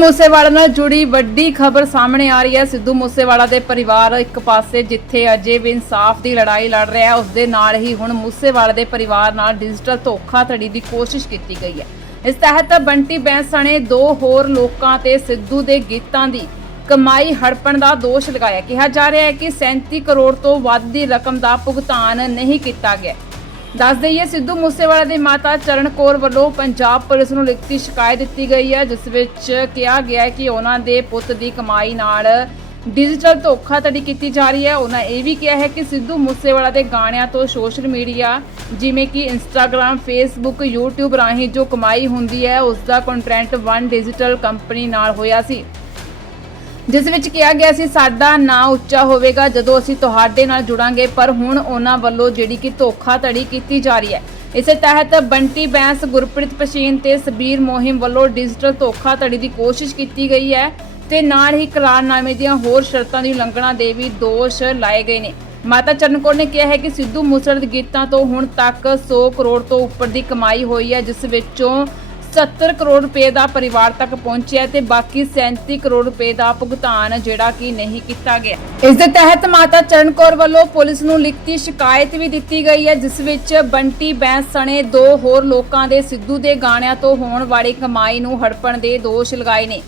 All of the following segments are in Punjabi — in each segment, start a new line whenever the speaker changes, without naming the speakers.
ਮੂਸੇਵਾਲਾ ਨਾਲ ਜੁੜੀ ਵੱਡੀ ਖਬਰ ਸਾਹਮਣੇ ਆ ਰਹੀ ਹੈ। ਸਿੱਧੂ ਮੂਸੇਵਾਲਾ ਦੇ ਪਰਿਵਾਰ ਇੱਕ ਪਾਸੇ ਜਿੱਥੇ ਅਜੇ ਵੀ ਇਨਸਾਫ ਦੀ ਲੜਾਈ ਲੜ ਰਿਹਾ ਹੈ ਉਸ ਦੇ ਨਾਲ ਹੀ ਹੁਣ ਮੂਸੇਵਾਲਾ ਦੇ ਪਰਿਵਾਰ ਨਾਲ ਡਿਜੀਟਲ ਧੋਖਾਧੜੀ ਦੀ ਕੋਸ਼ਿਸ਼ ਕੀਤੀ ਗਈ ਹੈ। ਇਸ ਤਹਿਤ ਬੰਟੀ ਬੈਂਸ ਸਣੇ ਦੋ ਹੋਰ ਲੋਕਾਂ ਤੇ ਸਿੱਧੂ ਦੇ ਗੀਤਾਂ ਦੀ ਕਮਾਈ ਹੜਪਣ ਦਾ ਦੋਸ਼ ਲਗਾਇਆ। ਕਿਹਾ ਜਾ ਰਿਹਾ ਹੈ ਕਿ 37 ਕਰੋੜ ਤੋਂ ਵੱਧ ਦੀ ਰਕਮ ਦਾ ਭੁਗਤਾਨ ਨਹੀਂ ਕੀਤਾ ਗਿਆ। ਦੱਸ ਦਈਏ, ਸਿੱਧੂ ਮੂਸੇਵਾਲਾ ਦੀ ਮਾਤਾ ਚਰਨ ਕੌਰ ਵੱਲੋਂ ਪੰਜਾਬ ਪੁਲਿਸ ਨੂੰ ਲਿਖਤੀ ਸ਼ਿਕਾਇਤ ਦਿੱਤੀ ਗਈ ਹੈ, ਜਿਸ ਵਿੱਚ ਕਿਹਾ ਗਿਆ ਹੈ ਕਿ ਉਹਨਾਂ ਦੇ ਪੁੱਤ ਦੀ ਕਮਾਈ ਨਾਲ ਡਿਜੀਟਲ ਧੋਖਾਧੜੀ ਕੀਤੀ ਜਾ ਰਹੀ ਹੈ। ਉਹਨਾਂ ਇਹ ਵੀ ਕਿਹਾ ਹੈ ਕਿ ਸਿੱਧੂ ਮੂਸੇਵਾਲਾ ਦੇ ਗਾਣਿਆਂ ਤੋਂ ਸੋਸ਼ਲ ਮੀਡੀਆ ਜਿਵੇਂ ਕਿ ਇੰਸਟਾਗ੍ਰam ਫੇਸਬੁੱਕ YouTube ਰਾਹੀਂ ਜੋ ਕਮਾਈ ਹੁੰਦੀ ਹੈ ਉਸ ਦਾ ਕੰਟੈਂਟ ਵਨ ਡਿਜੀਟਲ ਕੰਪਨੀ ਨਾਲ ਹੋਇਆ ਸੀ। ਜਿਸ ਵਿੱਚ ਕਿਹਾ ਗਿਆ ਸੀ, ਸਾਡਾ ਨਾਂ ਉੱਚਾ ਹੋਵੇਗਾ ਜਦੋਂ ਅਸੀਂ ਤੁਹਾਡੇ ਨਾਲ ਜੁੜਾਂਗੇ। ਪਰ ਹੁਣ ਉਹਨਾਂ ਵੱਲੋਂ ਜਿਹੜੀ ਕਿ ਧੋਖਾਧੜੀ ਕੀਤੀ ਜਾ ਰਹੀ ਹੈ। ਇਸੇ ਤਹਿਤ ਬੰਟੀ ਬੈਂਸ, ਗੁਰਪ੍ਰੀਤ ਪਸ਼ੀਨ ਤੇ ਸਬੀਰ ਮੋਹਿਮ ਵੱਲੋਂ ਡਿਜੀਟਲ ਧੋਖਾਧੜੀ ਦੀ ਕੋਸ਼ਿਸ਼ ਕੀਤੀ ਗਈ ਹੈ ਤੇ ਨਾਲ ਹੀ ਕਰਾਰਨਾਮੇ ਦੀਆਂ ਹੋਰ ਸ਼ਰਤਾਂ ਦੀ ਉਲੰਘਣਾ ਦੇ ਵੀ ਦੋਸ਼ ਲਾਏ ਗਏ ਨੇ। ਮਾਤਾ ਚਰਨਕੌਰ ਨੇ ਕਿਹਾ ਹੈ ਕਿ ਸਿੱਧੂ ਮੂਸੇਵਾਲੇ ਦੇ ਗੀਤਾਂ ਤੋਂ ਹੁਣ ਤੱਕ 100 ਕਰੋੜ ਤੋਂ ਉੱਪਰ ਦੀ ਕਮਾਈ ਹੋਈ ਹੈ, ਜਿਸ ਵਿੱਚੋਂ 70 ਕਰੋੜ ਰੁਪਏ ਦਾ ਪਰਿਵਾਰ ਤੱਕ ਪਹੁੰਚਿਆ ਤੇ ਬਾਕੀ 37 ਕਰੋੜ ਰੁਪਏ ਦਾ ਭੁਗਤਾਨ ਜਿਹੜਾ ਕਿ ਨਹੀਂ ਕੀਤਾ ਗਿਆ। ਇਸ ਦੇ ਤਹਿਤ ਮਾਤਾ ਚਰਨ ਕੌਰ ਵੱਲੋਂ ਪੁਲਿਸ ਨੂੰ ਲਿਖਤੀ ਸ਼ਿਕਾਇਤ ਵੀ ਦਿੱਤੀ ਗਈ ਹੈ, ਜਿਸ ਵਿੱਚ ਬੰਟੀ, ਬੈਂਸ, ਸਣੇ ਦੋ ਹੋਰ ਲੋਕਾਂ ਦੇ ਸਿੱਧੂ ਦੇ ਗਾਣਿਆਂ ਤੋਂ ਹੋਣ ਵਾਲੀ ਕਮਾਈ ਨੂੰ ਹੜਪਣ ਦੇ ਦੋਸ਼ ਲਗਾਏ ਨੇ।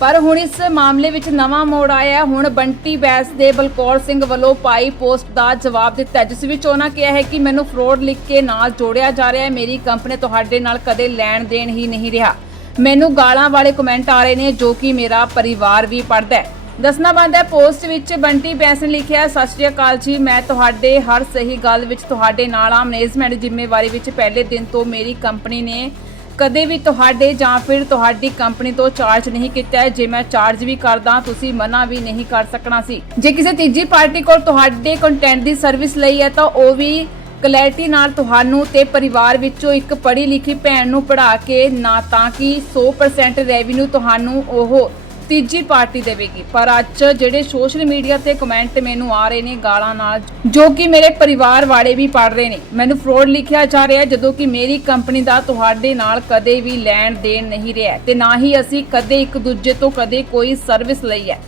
ਪਰ ਹੁਣ ਇਸ ਮਾਮਲੇ ਵਿੱਚ ਨਵਾਂ ਮੋੜ ਆਇਆ ਹੁਣ ਬੰਟੀ ਬੈਸ ਦੇ ਬਲਕੌਰ ਸਿੰਘ ਵੱਲੋਂ ਪਾਈ ਪੋਸਟ ਦਾ ਜਵਾਬ ਦਿੱਤਾ ਜਿਸ ਵਿੱਚ ਉਹਨਾਂ ਕਿਹਾ ਹੈ ਕਿ ਮੈਨੂੰ ਫਰੋਡ ਲਿਖ ਕੇ ਨਾਲ ਜੋੜਿਆ ਜਾ ਰਿਹਾ ਹੈ। ਮੇਰੀ ਕੰਪਨੀ ਤੁਹਾਡੇ ਨਾਲ ਕਦੇ ਲੈਣ ਦੇਣ ਹੀ ਨਹੀਂ ਰਿਹਾ। ਮੈਨੂੰ ਗਾਲਾਂ ਵਾਲੇ ਕਮੈਂਟ ਆ ਰਹੇ ਨੇ, ਜੋ ਕਿ ਮੇਰਾ ਪਰਿਵਾਰ ਵੀ ਪੜਦਾ ਹੈ। ਦੱਸਣਾ ਬੰਦਾ ਪੋਸਟ ਵਿੱਚ ਬੰਟੀ ਬੈਂਸ ਨੇ ਲਿਖਿਆ ਸਤਿ ਸ਼੍ਰੀ ਅਕਾਲ ਜੀ, ਮੈਂ ਤੁਹਾਡੇ ਹਰ ਸਹੀ ਗੱਲ ਵਿੱਚ ਤੁਹਾਡੇ ਨਾਲ ਆ ਮੈਨੇਜਮੈਂਟ ਜ਼ਿੰਮੇਵਾਰੀ ਵਿੱਚ ਪਹਿਲੇ ਦਿਨ ਤੋਂ ਮੇਰੀ ਕੰਪਨੀ ਨੇ ਕਦੇ ਵੀ ਤੁਹਾਡੇ ਜਾਂ ਫਿਰ ਤੁਹਾਡੀ ਕੰਪਨੀ ਤੋਂ ਚਾਰਜ ਨਹੀਂ ਕੀਤਾ ਹੈ। ਜੇ ਮੈਂ ਚਾਰਜ ਵੀ ਕਰਦਾ, ਤੁਸੀਂ ਮਨਾ ਵੀ ਨਹੀਂ ਕਰ ਸਕਣਾ ਸੀ। ਜੇ ਕਿਸੇ ਤੀਜੀ ਪਾਰਟੀ ਕੋਲ ਤੁਹਾਡੇ ਕੰਟੈਂਟ ਦੀ ਸਰਵਿਸ ਲਈ ਹੈ, ਤਾਂ ਉਹ ਵੀ ਕਲੈਰਿਟੀ ਨਾਲ ਤੁਹਾਨੂੰ ਤੇ ਪਰਿਵਾਰ ਵਿੱਚੋਂ ਇੱਕ ਪੜ੍ਹੀ ਲਿਖੀ ਭੈਣ ਨੂੰ ਪੜ੍ਹਾ ਕੇ ਨਾ ਤਾਂ ਕਿ 100% ਰੈਵਨਿਊ ਤੁਹਾਨੂੰ ਉਹ ਤੀਜੀ ਪਾਰਟੀ ਦੇਵੇਗੀ ਪਰ ਅੱਜ ਜਿਹੜੇ ਸੋਸ਼ਲ ਮੀਡੀਆ ਤੇ ਕਮੈਂਟ ਮੈਨੂੰ ਆ ਰਹੇ ਨੇ ਗਾਲਾਂ ਨਾਲ, ਜੋ ਕਿ ਮੇਰੇ ਪਰਿਵਾਰ ਵਾਲੇ ਵੀ ਪੜ ਰਹੇ ਨੇ। ਮੈਨੂੰ ਫਰੋਡ ਲਿਖਿਆ ਜਾ ਰਿਹਾ ਜਦੋਂ ਕਿ ਮੇਰੀ ਕੰਪਨੀ ਦਾ ਤੁਹਾਡੇ ਨਾਲ ਕਦੇ ਵੀ ਲੈਣ ਦੇਣ ਨਹੀਂ ਰਿਹਾ ਤੇ ਨਾ ਹੀ ਅਸੀਂ ਕਦੇ ਇੱਕ ਦੂਜੇ ਤੋਂ ਕਦੇ ਕੋਈ ਸਰਵਿਸ ਲਈ ਹੈ।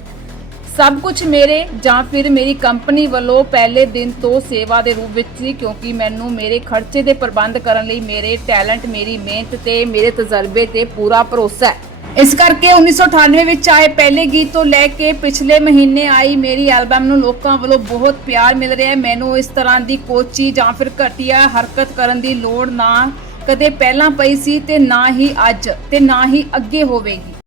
ਸਭ ਕੁਝ ਮੇਰੇ ਜਾਂ ਫਿਰ ਮੇਰੀ ਕੰਪਨੀ ਵੱਲੋਂ ਪਹਿਲੇ ਦਿਨ ਤੋਂ ਸੇਵਾ ਦੇ ਰੂਪ ਵਿੱਚ ਸੀ, ਕਿਉਂਕਿ ਮੈਨੂੰ ਮੇਰੇ ਖਰਚੇ ਦੇ ਪ੍ਰਬੰਧ ਕਰਨ ਲਈ ਮੇਰੇ ਟੈਲੈਂਟ ਮੇਰੀ ਮਿਹਨਤ ਤੇ ਮੇਰੇ ਤਜਰਬੇ ਤੇ ਪੂਰਾ ਭਰੋਸਾ ਹੈ। ਇਸ ਕਰਕੇ 1998 ਵਿੱਚ ਆਏ ਪਹਿਲੇ ਗੀਤ ਤੋਂ ਲੈ ਕੇ ਪਿਛਲੇ ਮਹੀਨੇ ਆਈ ਮੇਰੀ ਐਲਬਮ ਨੂੰ ਲੋਕਾਂ ਵੱਲੋਂ ਬਹੁਤ ਪਿਆਰ ਮਿਲ ਰਿਹਾ ਹੈ। ਮੈਨੂੰ ਇਸ ਤਰ੍ਹਾਂ ਦੀ ਕੋਚੀ ਜਾਂ ਫਿਰ ਘਟੀਆ ਹਰਕਤ ਕਰਨ ਦੀ ਲੋੜ ਨਾ ਕਦੇ ਪਹਿਲਾਂ ਪਈ ਸੀ ਤੇ ਨਾ ਹੀ ਅੱਜ ਤੇ ਨਾ ਹੀ ਅੱਗੇ ਹੋਵੇਗੀ।